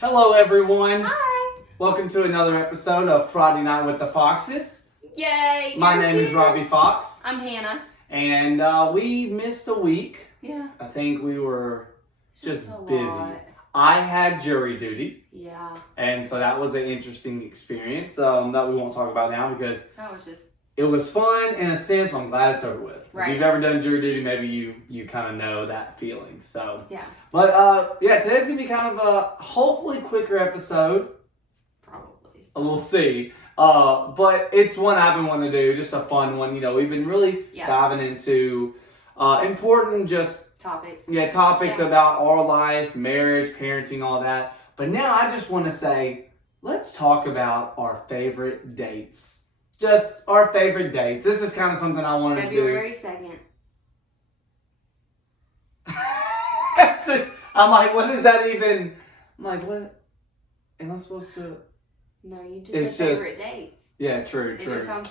Hello, everyone. Hi. Welcome to another episode of Friday Night with the Foxes. Yay. My name is Robbie Fox. I'm Hannah. And we missed a week. Yeah. I think we were just a busy. lot. I had jury duty. Yeah. And so that was an interesting experience that we won't talk about now because That was just... it was fun in a sense, but I'm glad it's over with. Right. If you've ever done jury duty, maybe you kind of know that feeling. So Yeah. But today's going to be kind of a hopefully quicker episode. Probably. We'll see. But it's one I've been wanting to do, just a fun one. You know, we've been really diving into important topics about our life, marriage, parenting, all that. But now I just want to say, let's talk about our favorite dates. Just our favorite dates. This is kind of something I wanted February to do. 2nd. I'm like, what is that even? I'm like, what? Am I supposed to? No, you just It's said favorite dates. Yeah, true. It is on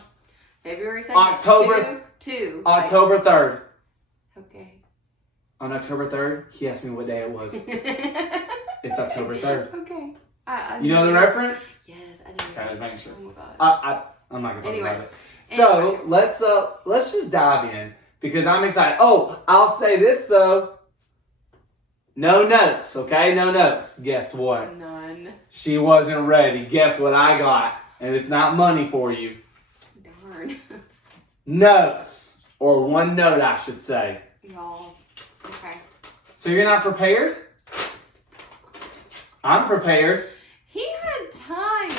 February 2nd. October 2. October 3rd. Okay. On October 3rd, he asked me what day it was. It's October 3rd. Okay. You know the reference? Yes, I do. Okay, just making sure. Oh my god. I'm not gonna talk about it. Anyway. So let's just dive in because I'm excited. Oh, I'll say this though. No notes, okay? No notes. Guess what? None. She wasn't ready. Guess what I got? And it's not money for you. Darn. Notes. Or one note, I should say. Y'all. Okay. So you're not prepared? I'm prepared. He had time.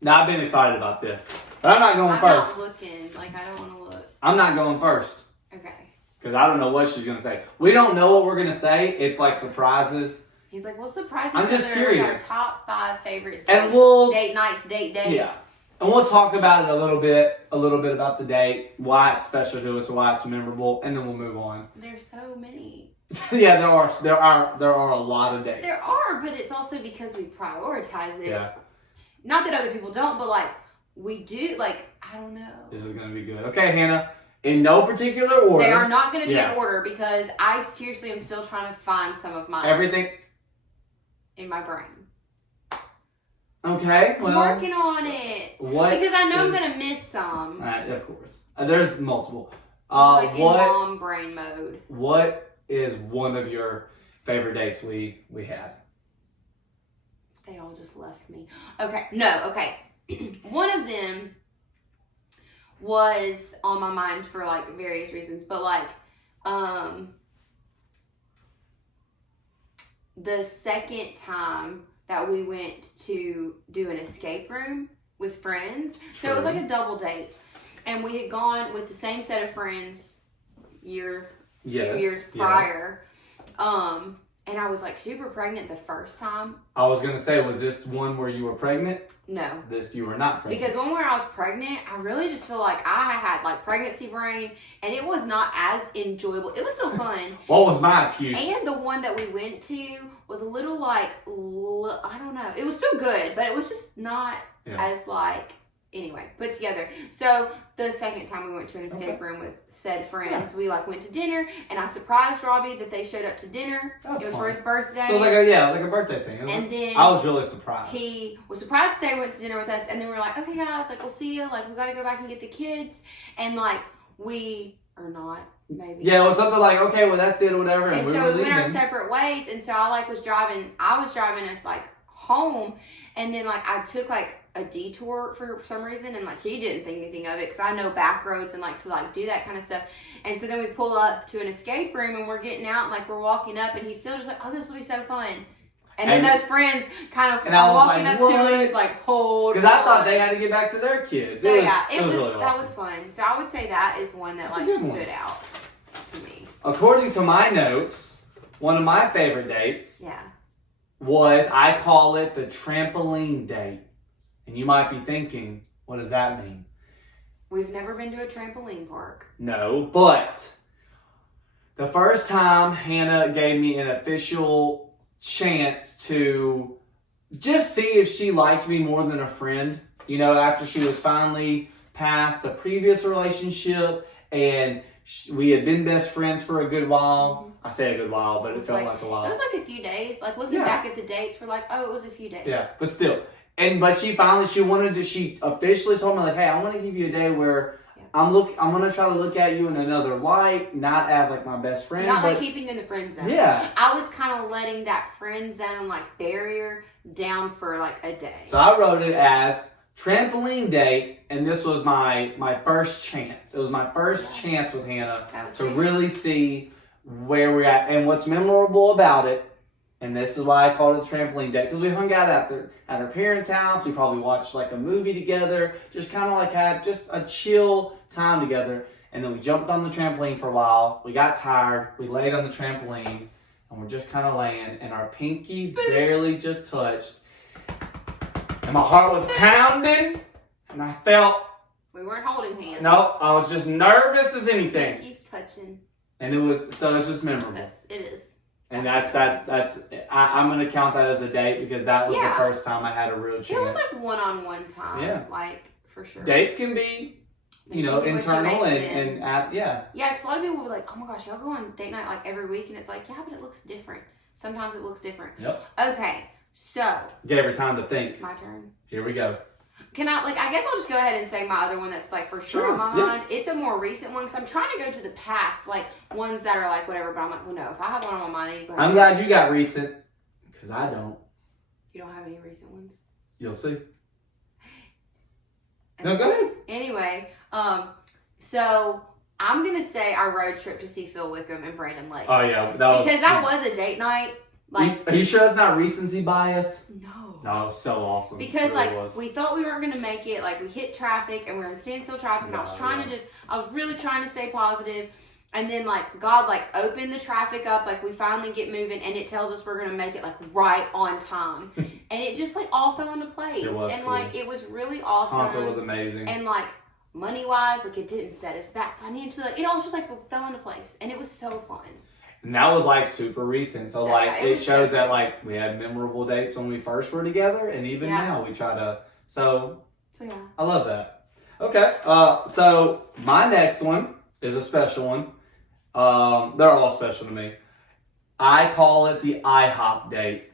Now, I've been excited about this. But I'm not going I'm first. not looking. Like, I don't want to look. I'm not going first. Okay. Because I don't know what she's going to say. We don't know what we're going to say. It's like surprises. He's like, well, surprise I'm each just other with curious. our top 5 favorite dates. And we'll... Date nights, date days. Yeah. And we'll talk about it a little bit about the date, why it's special to us, why it's memorable, and then we'll move on. There's so many. Yeah, there are a lot of dates. There are, but it's also because we prioritize it. Yeah. Not that other people don't, but like we do. Like, I don't know. This is gonna be good. Okay, Hannah. In no particular order. They are not going to be in order because I seriously am still trying to find some of mine. Everything in my brain. Okay, well, I'm working on it. What? Because I know I'm going to miss some. Of course. There's multiple. Like in mom brain mode. What is one of your favorite dates we had? They all just left me. Okay. No, okay. One of them was on my mind for like various reasons, but like the second time that we went to do an escape room with friends. True. So it was like a double date. And we had gone with the same set of friends few years prior. And I was like super pregnant the first time. I was going to say, was this one where you were pregnant? No. This you were not pregnant. Because one where I was pregnant, I really just feel like I had like pregnancy brain and it was not as enjoyable. It was still fun. What was my excuse? And the one that we went to was a little like, I don't know. It was still good, but it was just not as like, anyway, put together. So the second time we went to an escape room with said friends, we like went to dinner and I surprised Robbie that they showed up to dinner. It was for his birthday. So it was like a birthday thing. And then I was really surprised. He was surprised that they went to dinner with us, and then we were like, okay guys, like we'll see you. Like we gotta go back and get the kids. And like we are not, maybe. Yeah, it was something like, okay, well that's it or whatever. And we so were we went our leaving. separate ways, and so I was driving us like home, and then like I took like a detour for some reason, and like he didn't think anything of it because I know back roads and like to like do that kind of stuff. And so then we pull up to an escape room and we're getting out and like we're walking up and he's still just like, oh, this will be so fun. And then those friends kind of are walking up to him and he's like, hold on. Because I thought they had to get back to their kids. So it was really that awesome. was fun. So I would say that is one that like stood out to me. According to my notes, one of my favorite dates was, I call it the trampoline date. And you might be thinking, what does that mean? We've never been to a trampoline park. No, but the first time Hannah gave me an official chance to just see if she liked me more than a friend, you know, after she was finally past the previous relationship and We had been best friends for a good while. Mhm. I say a good while, but it was felt like- like a while. It was like a few days. Like looking Yeah. back at the dates, we're like, oh, it was a few days. Yeah, but still. But she officially told me, like, hey, I want to give you a day where Yeah. I'm going to try to look at you in another light, not as like my best friend. Not but like keeping you in the friend zone. yeah. I was kind of letting that friend zone like barrier down for like a day. So I wrote it as trampoline date, and this was my first chance. It was my first chance with Hannah That was to crazy. really see where we're at and what's memorable about it. And this is why I called it trampoline date, because we hung out at her parents' house. We probably watched like a movie together, just kind of like had just a chill time together. And then we jumped on the trampoline for a while. We got tired. We laid on the trampoline, and we're just kind of laying, and our pinkies barely just touched. And my heart was pounding, and I felt, We weren't holding hands. no, I was just nervous as anything. He's touching. And it's just memorable. It is. And I'm going to count that as a date because that was the Yeah. first time I had a real chance. It was like one-on-one time. Yeah. Like, for sure. Dates can be, They can be what you internal make and them. yeah. Yeah, because a lot of people will be like, oh my gosh, y'all go on date night like every week. And it's like, yeah, but it looks different. Sometimes it looks different. Yep. Okay, so, Gave her time to think. my turn. Here we go. I guess I'll just go ahead and say my other one that's like for sure Sure, on my yeah. mind. It's a more recent one because I'm trying to go to the past, like ones that are like whatever, but I'm like, well, no, if I have one on my mind, I need to go ahead I'm and- glad you got recent because I don't. You don't have any recent ones? You'll see. No, go ahead. Anyway, so I'm going to say our road trip to see Phil Wickham and Brandon Lake. Oh, yeah. Because that was a date night. Like, Are you sure that's not recency bias? no. No, it was so awesome. Because It like really was. we thought we weren't gonna make it, like we hit traffic and we were in standstill traffic, and I was No, trying yeah. to I was really trying to stay positive, and then like God like opened the traffic up, like we finally get moving, and it tells us we're gonna make it like right on time, and it just like all fell into place, It was and cool. like it was really awesome, Concert was amazing. and like money wise, like it didn't set us back financially, like, it all just like fell into place, and it was so fun. And that was like super recent. So So, like yeah, it it was shows so that good. like we had memorable dates when we first were together, and even Yeah. now we try to. So So yeah, I love that. Okay. So my next one is a special one. They're all special to me. I call it the IHOP date.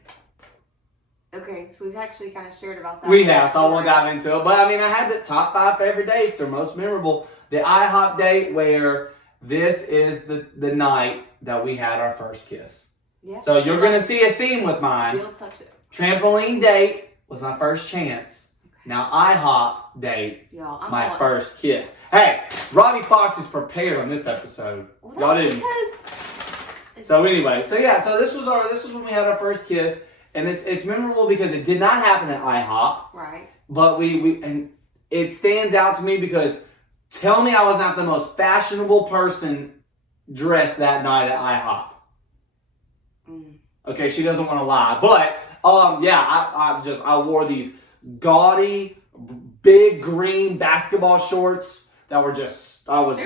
okay, so we've actually kind of shared about that. We have, so I won't dive into it. But I mean, I had the top 5 favorite dates or most memorable. The IHOP date where this is the night that we had our first kiss. Yeah. So you're going to see a theme with mine. We'll touch it. Trampoline date was my first chance. Now IHOP date, Y'all, I'm my all- first kiss. Hey, Robbie Fox is prepared on this episode. Well, Y'all that's didn't. because So anyway, so this was when we had our first kiss, and it's memorable because it did not happen at IHOP, right. but we and it stands out to me because tell me I was not the most fashionable person dressed that night at IHOP. Mm. Okay, she doesn't want to lie, but yeah, I wore these gaudy, big green basketball shorts that were They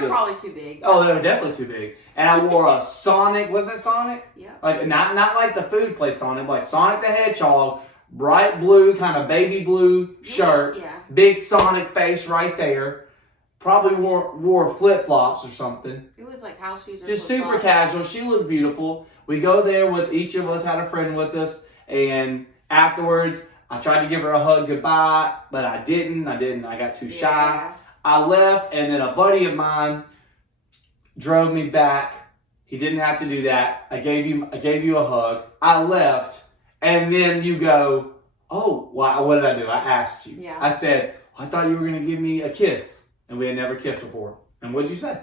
were probably too big. oh, they were definitely too big, and I wore a Sonic, wasn't it Sonic? Yeah. Like not like the food place Sonic, but like Sonic the Hedgehog, bright blue, kind of baby blue shirt, Yeah. big Sonic face right there. Probably wore flip flops or something. It was like house shoes or Just super flip-flops. casual. She looked beautiful. We go there with each of us had a friend with us, and afterwards I tried to give her a hug goodbye, but I didn't. I got too shy. Yeah. I left, and then a buddy of mine drove me back. He didn't have to do that. I gave you a hug. I left, and then you go, oh, what did I do? I asked you. Yeah. I said, I thought you were gonna give me a kiss, and we had never kissed before. And what did you say?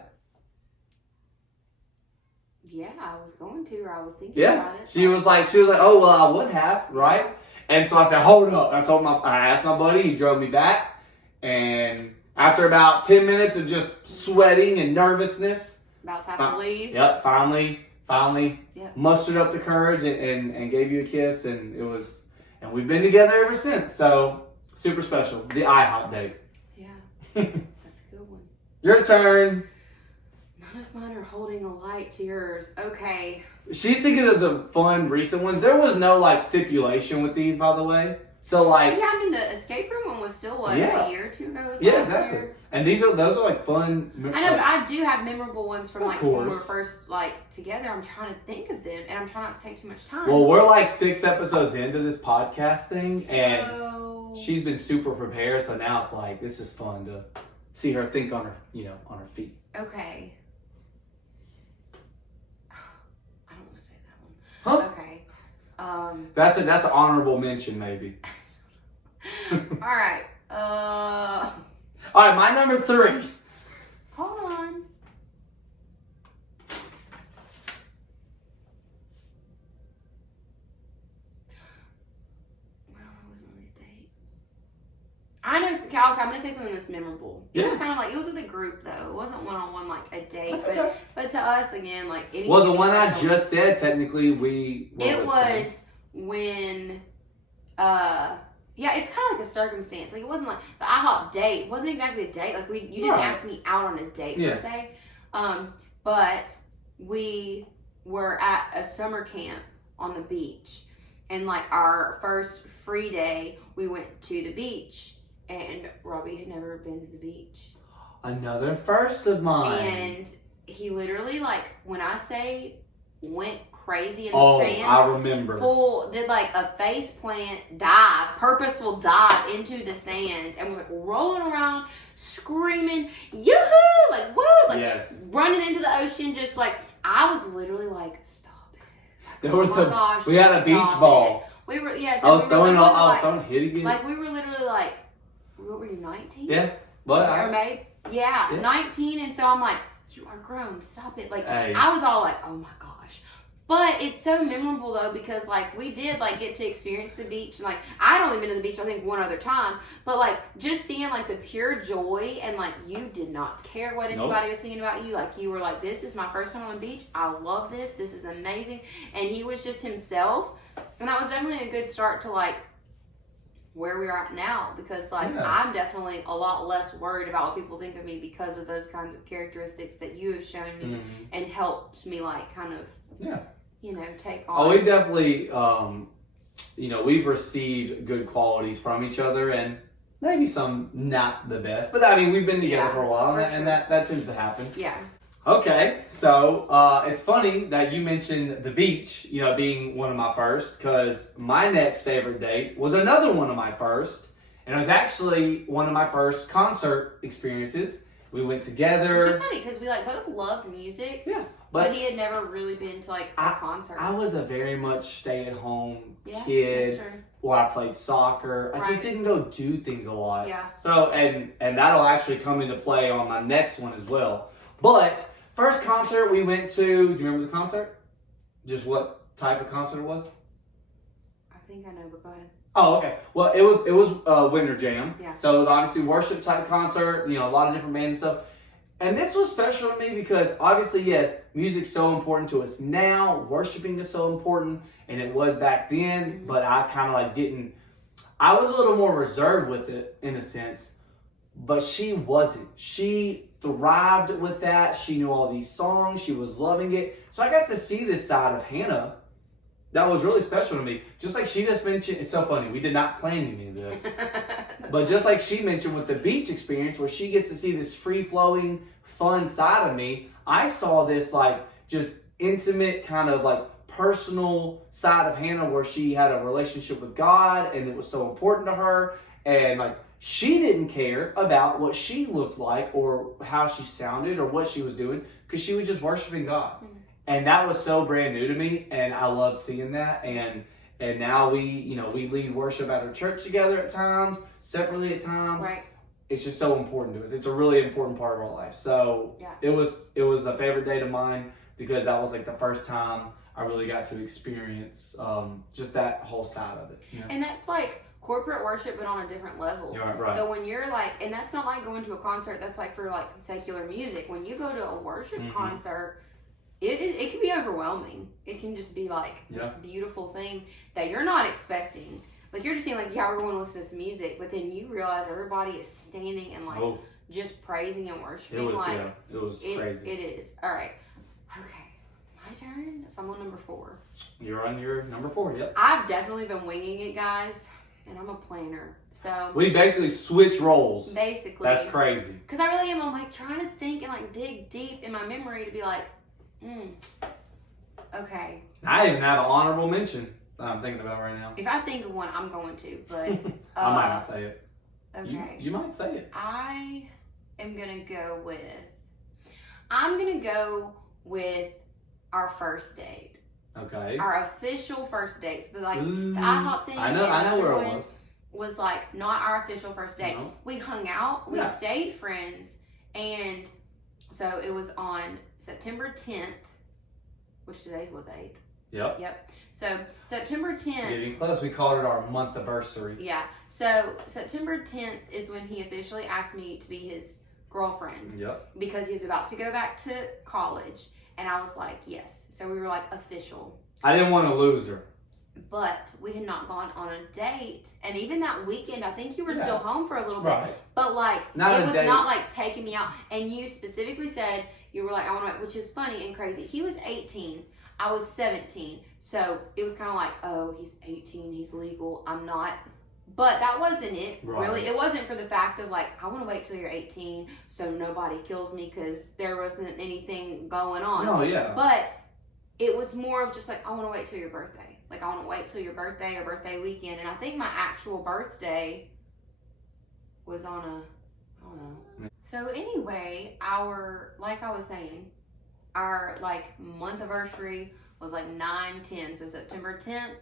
Yeah, I was going to, or I was thinking Yeah. about it. She was like, oh well, I would have, right? And so I said, hold up. I asked my buddy. He drove me back, and after about 10 minutes of just sweating and nervousness, About time to leave. yep, finally Yep. mustered up the courage and gave you a kiss, and we've been together ever since. So super special. The IHOP date. Yeah. That's a good one. Your turn. None of mine are holding a light to yours. Okay. She's thinking of the fun recent ones. There was no like stipulation with these, by the way. So like, But yeah, I mean the escape room one was still what, Yeah. a year or two ago? It was yeah, last exactly. year. And those are like fun. I know, but I do have memorable ones from Of like when we were course. first like together. I'm trying to think of them, and I'm trying not to take too much time. Well, we're like 6 episodes into this podcast thing, and So- she's been super prepared. So now it's like this is fun to see her think on her, on her feet. Okay. I don't want to say that one. Huh? Okay. That's an honorable mention, maybe. All right. All right, my number 3. Hold on. Well, it wasn't really a date. I know, Cal. I'm gonna say something that's memorable. It was Yeah. kind of like it was with a group though. It wasn't one-on-one like a date, That's but okay. but to us again like it. Well, the can be one I special. just said, technically, we. were It with was friends. when, yeah, it's kind of like a circumstance. Like it wasn't like the IHOP date wasn't exactly a date. Like you didn't Right. ask me out on a date Yeah. per se. But we were at a summer camp on the beach, and like our first free day, we went to the beach, and Robbie had never been to the beach. Another first of mine. And he literally, like, when I say went crazy in the Oh, sand, I remember. did like a face plant dive, purposeful dive into the sand, and was like rolling around, screaming, yoo-hoo, like, woo, like Yes. running into the ocean, just like, I was literally like, stop it. There was Oh my gosh, we had a beach stop ball. it. We were, yeah, I was we were throwing literally, I was like, throwing hitting it. like, we were literally like, what were you, 19? Yeah. But Or maybe, yeah, Yeah. 19, and so I'm like, you are grown, stop it. Like, Hey. I was all like, oh my gosh. But it's so memorable though, because like we did like get to experience the beach, and like I'd only been to the beach I think one other time, but like just seeing like the pure joy, and like you did not care what Nope. anybody was thinking about you. Like you were like, this is my first time on the beach, I love this is amazing. And he was just himself, and that was definitely a good start to like where we are at now, because like Yeah. I'm definitely a lot less worried about what people think of me because of those kinds of characteristics that you have shown me Mhm. and helped me like kind of Yeah. take on. Oh, we definitely, we've received good qualities from each other, and maybe some not the best. But I mean, we've been together Yeah, for a while, for and, sure. and that tends to happen. Yeah. Okay, so it's funny that you mentioned the beach, being one of my first, because my next favorite date was another one of my first, and it was actually one of my first concert experiences. We went together. Which is funny because we like both loved music, Yeah, but but he had never really been to like a concert. I was a very much stay-at-home yeah, kid. that's true. Where I played soccer. I Right. just didn't go do things a lot. Yeah. So and that'll actually come into play on my next one as well. But first concert we went to, do you remember the concert? Just what type of concert it was? I think I know, but go ahead. Oh, okay. Well, it was Winter Jam. Yeah. So it was obviously worship type concert, a lot of different bands and stuff. And this was special to me because obviously, yes, music's so important to us now. Worshiping is so important, and it was back then. Mhm. But I kind of like didn't. I was a little more reserved with it in a sense, but she wasn't. She thrived with that. She knew all these songs. She was loving it. So I got to see this side of Hannah that was really special to me. Just like she just mentioned, it's so funny. We did not plan any of this. But just like she mentioned with the beach experience, where she gets to see this free-flowing, fun side of me, I saw this like just intimate kind of like personal side of Hannah where she had a relationship with God and it was so important to her, and like she didn't care about what she looked like or how she sounded or what she was doing because she was just worshiping God. And that was so brand new to me, and I love seeing that. And now we lead worship at our church together at times, separately at times. Right. It's just so important to us. It's a really important part of our life. So Yeah. it was a favorite date of mine because that was like the first time I really got to experience just that whole side of it. And that's like corporate worship, but on a different level. You're right. So when you're like, and that's not like going to a concert. That's like for like secular music. When you go to a worship Mhm. concert, it can be overwhelming. It can just be like Yeah. this beautiful thing that you're not expecting. Like you're just seeing like, yeah, everyone listens to some music, but then you realize everybody is standing and like Oh, just praising and it worshiping. was like it was crazy. it is. All right. Okay. My turn. So I'm on number 4. You're on your number 4. Yep. I've definitely been winging it, guys. and I'm a planner. So We basically switch roles. basically, That's crazy. because I really am. I'm like trying to think and like dig deep in my memory to be like, okay. I even have an honorable mention that I'm thinking about right now. If I think of one, I'm going to. But I might not say it. okay. You might say it. I am gonna go with. I'm gonna go with our first date. Okay. Our official first date. So like Ooh, the IHOP thing. I know and the where other it one was like not our official first date. No. We hung out. We Yeah. stayed friends, and so it was on September 10th, which today's what, the 8th. Yep. Yep. So September 10th. Getting close. We called it our month anniversary. Yeah. So September 10th is when he officially asked me to be his girlfriend Yep. because he was about to go back to college, and I was like, yes. So we were like official. I didn't want to lose her. But we had not gone on a date, and even that weekend, I think you were Yeah. still home for a little bit. Right. But like, Not it a was date. not like taking me out. And you specifically said you were like, I want to, which is funny and crazy. He was 18, I was 17, so it was kind of like, oh, he's 18, he's legal, I'm not. But that wasn't it, Right. really. It wasn't for the fact of like, I want to wait till you're 18 so nobody kills me because there wasn't anything going on. No, yeah. But it was more of just like, I want to wait till your birthday. Like, I want to wait till your birthday or birthday weekend. And I think my actual birthday was on a, I don't know. So anyway, like I was saying, our like month anniversary was like 9/10. So September 10th,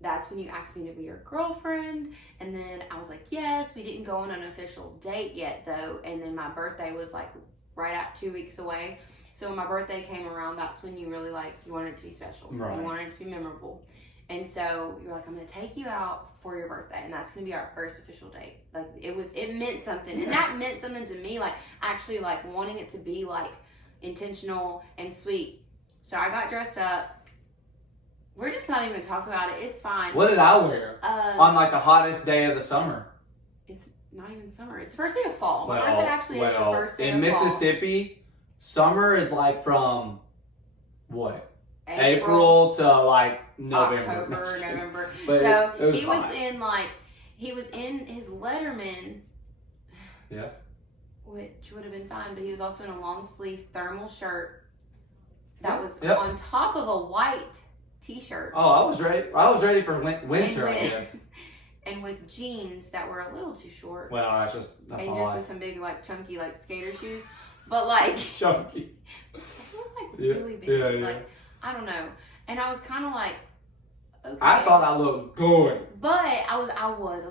that's when you asked me to be your girlfriend. And then I was like, yes. We didn't go on an official date yet though. And then my birthday was like right at 2 weeks away. So when my birthday came around, that's when you really like, you wanted it to be special. Right. You wanted it to be memorable. And so you were like, I'm going to take you out for your birthday. And that's going to be our first official date. Like it meant something. And that meant something to me, like actually like wanting it to be like intentional and sweet. So I got dressed up. We're just not even going to talk about it. It's fine. What did I wear on like the hottest day of the summer? It's not even summer. It's the first day of fall. My birthday actually is the first day in of fall. Mississippi, summer is like from what? April to like November. October, November. But so it was he was hot. he was in his Letterman. Yeah. Which would have been fine, but he was also in a long sleeve thermal shirt that was Yep. on top of a white t-shirt. Oh, I was ready. I was ready for winter, I with- guess. And with jeans that were a little too short. Well, that's and my just life. with some big like chunky like skater shoes. But like Chunky. they were like Yeah, really big. yeah, yeah. Like I don't know. And I was kind of like, okay. I thought I looked good. But I was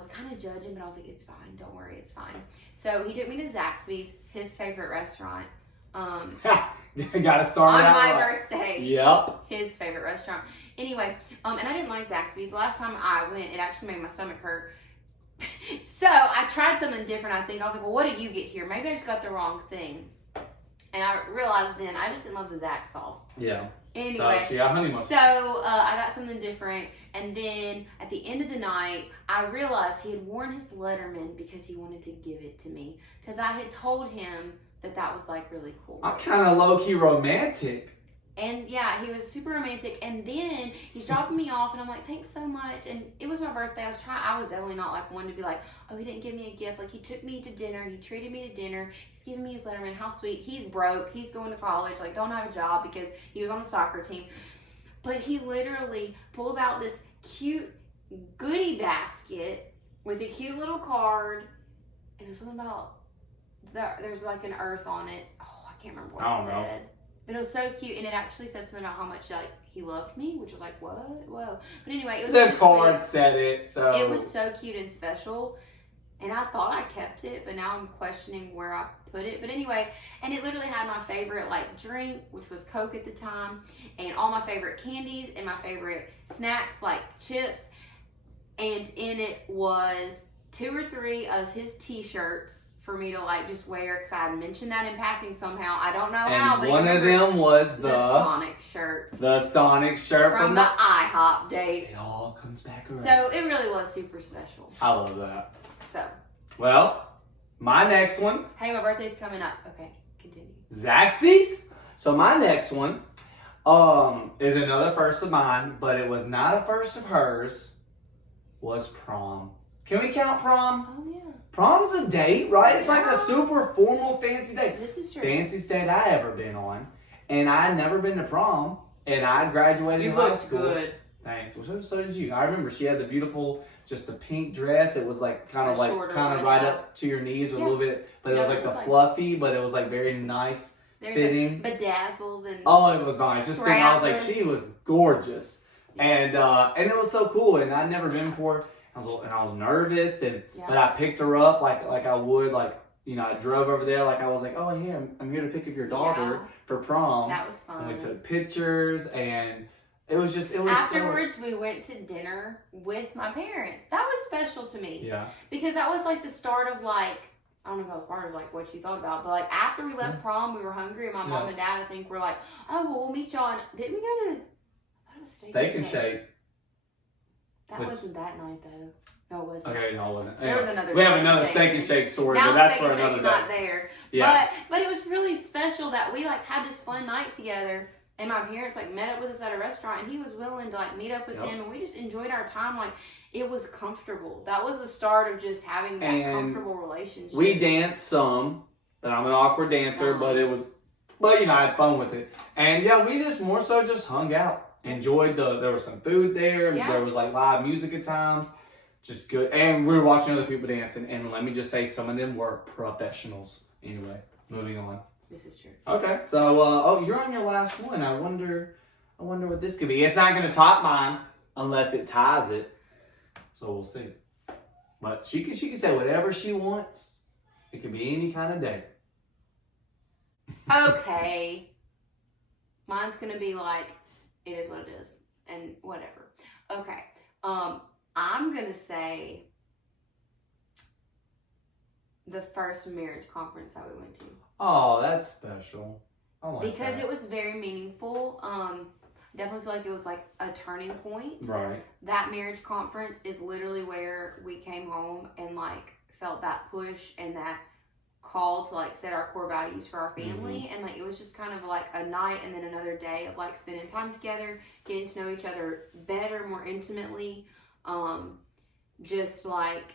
kind of judging, but I was like, it's fine. Don't worry, it's fine. So he took me to Zaxby's, his favorite restaurant. Gotta start On out my right. birthday. Yep. His favorite restaurant. Anyway, and I didn't like Zaxby's. Last time I went, it actually made my stomach hurt. So I tried something different, I think. I was like, well, what did you get here? Maybe I just got the wrong thing. And I realized then I just didn't love the Zax sauce. Yeah. Anyway, So she got honey mustard. so I got something different, and then at the end of the night, I realized he had worn his Letterman because he wanted to give it to me. Because I had told him that was like really cool. I'm kind of low key romantic. And yeah, he was super romantic. And then he's dropping me off, and I'm like, thanks so much. And it was my birthday. I was definitely not like one to be like, oh, he didn't give me a gift. Like, he took me to dinner. He treated me to dinner. He's giving me his Letterman. How sweet. He's broke. He's going to college. Like, don't have a job because he was on the soccer team. But he literally pulls out this cute goodie basket with a cute little card. And it was something about, there's like an earth on it. Oh, I can't remember what I it don't know. said. But it was so cute, and it actually said something about how much like he loved me, which was like, what? Whoa. But anyway, it was The really card sweet. said it, so. It was so cute and special, and I thought I kept it, but now I'm questioning where I put it. But anyway, and it literally had my favorite like drink, which was Coke at the time, and all my favorite candies and my favorite snacks like chips, and in it was 2 or 3 of his t-shirts for me to like just wear, because I had mentioned that in passing somehow. I don't know how, And but one I of remember them was the Sonic shirt the Sonic shirt from the IHOP date. It all comes back around. So it really was super special. I love that. So, Well, my next one, hey, my birthday's coming up. Okay, continue. Zaxby's. So my next one, is another first of mine, but it was not a first of hers. was prom. Can we count prom? Oh yeah. Prom's a date, right? It's like a Yeah. super formal, fancy date. This is true. Fanciest date I ever been on. And I had never been to prom. And I graduated You in high looked school. good. Thanks. Well, so did you. I remember she had the beautiful, just the pink dress. It was like kind of A like shorter kind of one, right yeah. up to your knees or a Yeah. little bit, but it Yeah, was like it was the like- fluffy, but it was like very nice There's fitting. like bedazzled and Oh, it was nice. Just thinking, I was like, strapless. she was gorgeous, and it was so cool. And I'd never been before. I was nervous, and Yeah. but I picked her up like I would I drove over there like I was like, oh hey, I'm here to pick up your daughter Yeah. for prom. that was fun. And we took pictures, and it was Afterwards, we went to dinner with my parents. That was special to me. Yeah. Because that was like the start of like, I don't know if that was part of like what you thought about, but like after we left prom, we were hungry, and my mom and dad, I think, were like, oh, well, we'll meet y'all. Didn't we go to, I thought it was Steak and Shake. That wasn't that night though. No, it wasn't. Okay, no, it wasn't. There was another We have Steak and another Shake. Steak and Shake story, Now but that's Steak for and another Shake's day. not there. Yeah. But it was really special that we like had this fun night together, and my parents like met up with us at a restaurant, and he was willing to like meet up with Yep. them, and we just enjoyed our time. Like it was comfortable. That was the start of just having that And comfortable relationship. We danced some, but I'm an awkward dancer, Some. but I had fun with it. And yeah, we just more so just hung out. Enjoyed there was some food there. Yeah. There was like live music at times. Just good. And we were watching other people dancing. And let me just say, some of them were professionals. Anyway, moving on. This is true. Okay. So, you're on your last one. I wonder what this could be. It's not going to top mine unless it ties it. So we'll see. But she can say whatever she wants. It can be any kind of day. Okay. Mine's gonna be like, it is what it is, and whatever. Okay. I'm gonna say the first marriage conference that we went to. Oh, that's special. I like Because that. it was very meaningful. Definitely feel like it was like a turning point. Right. That marriage conference is literally where we came home and like felt that push and that call to like set our core values for our family. And like it was just kind of like a night and then another day of like spending time together, getting to know each other better, more intimately, just like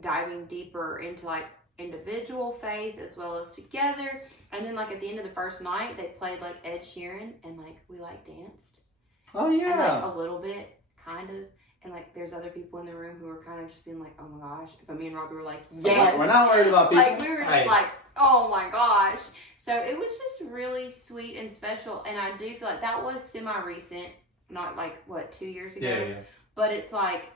diving deeper into like individual faith as well as together. And then like at the end of the first night they played like Ed Sheeran and like we like danced. Oh And yeah. like a little bit, kind of. And like there's other people in the room who were kind of just being like, oh my gosh. But me and Robbie were like, yes. We're not worried about people. Like we were just Hey. like, oh my gosh. So it was just really sweet and special. And I do feel like that was semi-recent, not like what, 2 years ago. Yeah. But it's like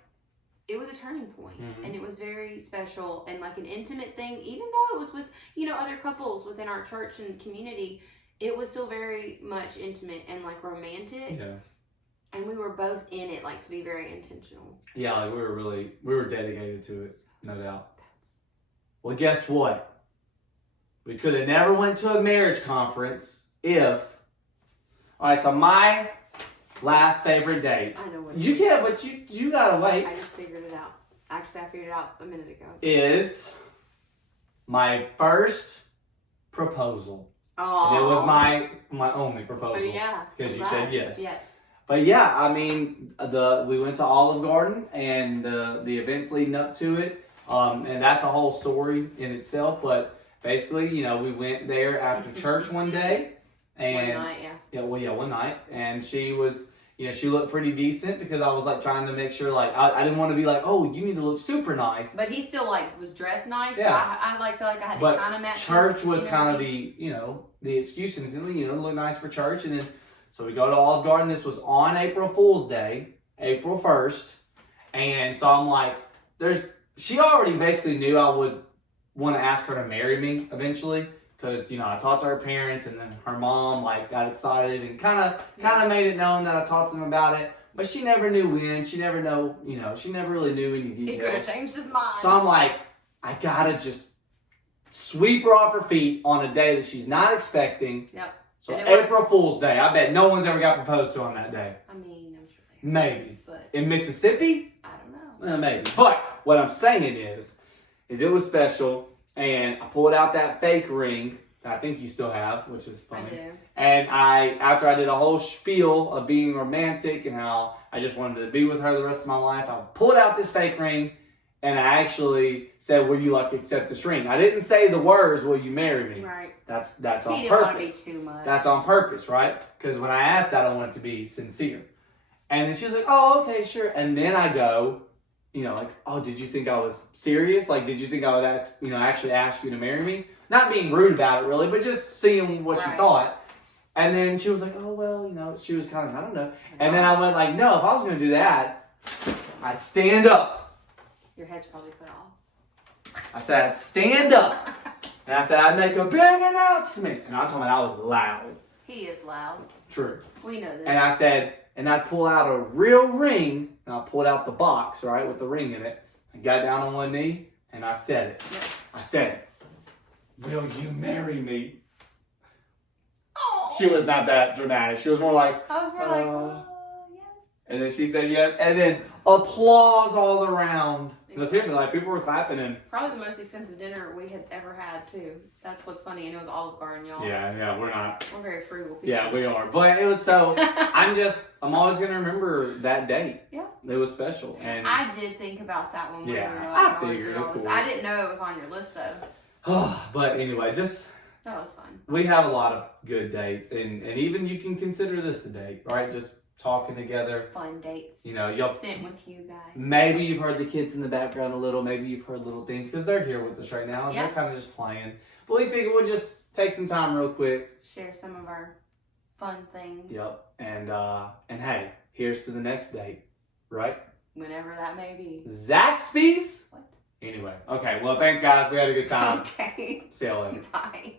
it was a turning point, Mhm. and it was very special and like an intimate thing. Even though it was with other couples within our church and community, it was still very much intimate and like romantic. Yeah. And we were both in it, like to be very intentional. Yeah, like we were dedicated to it, no doubt. Well, guess what? We could have never went to a marriage conference if. All right, so my last favorite date. I know what You can't, but you gotta wait. I just figured it out. Actually, I figured it out a minute ago. Is my first proposal. Oh, And it was my only proposal. Oh yeah, Because you right. said yes. Yes. But yeah, I mean, we went to Olive Garden and the events leading up to it, and that's a whole story in itself. But basically, we went there after church one day, and One night, yeah. one night, and she was, she looked pretty decent because I was like trying to make sure, like I didn't want to be like, oh, you need to look super nice. But he still like was dressed nice. Yeah. So I like feel like I had But to kind of match. church his was kind of energy. the excuse, and look nice for church, and then. So we go to Olive Garden. This was on April Fool's Day, April 1st. And so I'm like, she already basically knew I would want to ask her to marry me eventually. Because, I talked to her parents, and then her mom got excited and kind of made it known that I talked to them about it. But she never knew when. She never she never really knew any He could details. have changed his mind. So I'm like, I gotta just sweep her off her feet on a day that she's not expecting. Yep. So And it April Fool's Day. I bet no one's ever got proposed to on that day. I mean, I'm sure they Maybe. but In Mississippi? I don't know. Maybe. But what I'm saying is it was special, and I pulled out that fake ring I think you still have, which is I funny. do. And after I did a whole spiel of being romantic and how I just wanted to be with her the rest of my life, I pulled out this fake ring and I actually said, "Will you like accept this ring?" I didn't say the words, "Will you marry me?" Right. That's on He didn't want to be purpose. too much. That's on purpose, right? Because when I asked that, I wanted to be sincere. And then she was like, "Oh, okay, sure." And then I go, like, "Oh, did you think I was serious? Like, did you think I would actually ask you to marry me?" Not being rude about it, really, but just seeing what she Right. thought. And then she was like, "Oh, well, she was kind of, I don't know." And then I went like, "No, if I was going to do that, I'd stand up." Your head's probably cut off. I said, "I'd stand up." And I said, "I'd make a big announcement." And I'm talking about I was loud. He is loud. True. We know this. And I said, and I'd pull out a real ring, and I pulled out the box, right, with the ring in it. I got down on one knee, and I said it. Yep. I said, "Will you marry me?" Oh. She was not that dramatic. She was more like, I was more like, yes. and then she said yes, and then applause all around. No, seriously, like people were clapping and. Probably the most expensive dinner we had ever had too. That's what's funny, and it was Olive Garden, y'all. Yeah, we're not. We're very frugal people. Yeah, we are. But it was so. I'm always gonna remember that date. Yeah. It was special, and. I did think about that when we Yeah, were I like, going figured, through all of this. course. I didn't know it was on your list though. But anyway, just. That was fun. We have a lot of good dates, and even you can consider this a date, right? Just talking together. Fun dates. You'll spent with you guys. maybe you've heard the kids in the background a little. Maybe you've heard little things because they're here with us right now, and Yeah. they're kind of just playing. But we figure we'll just take some time real quick. Share some of our fun things. Yep. And hey, here's to the next date, right? Whenever that may be. Zaxby's. What? Anyway, okay. Well, thanks guys. We had a good time. Okay. See you later. Bye.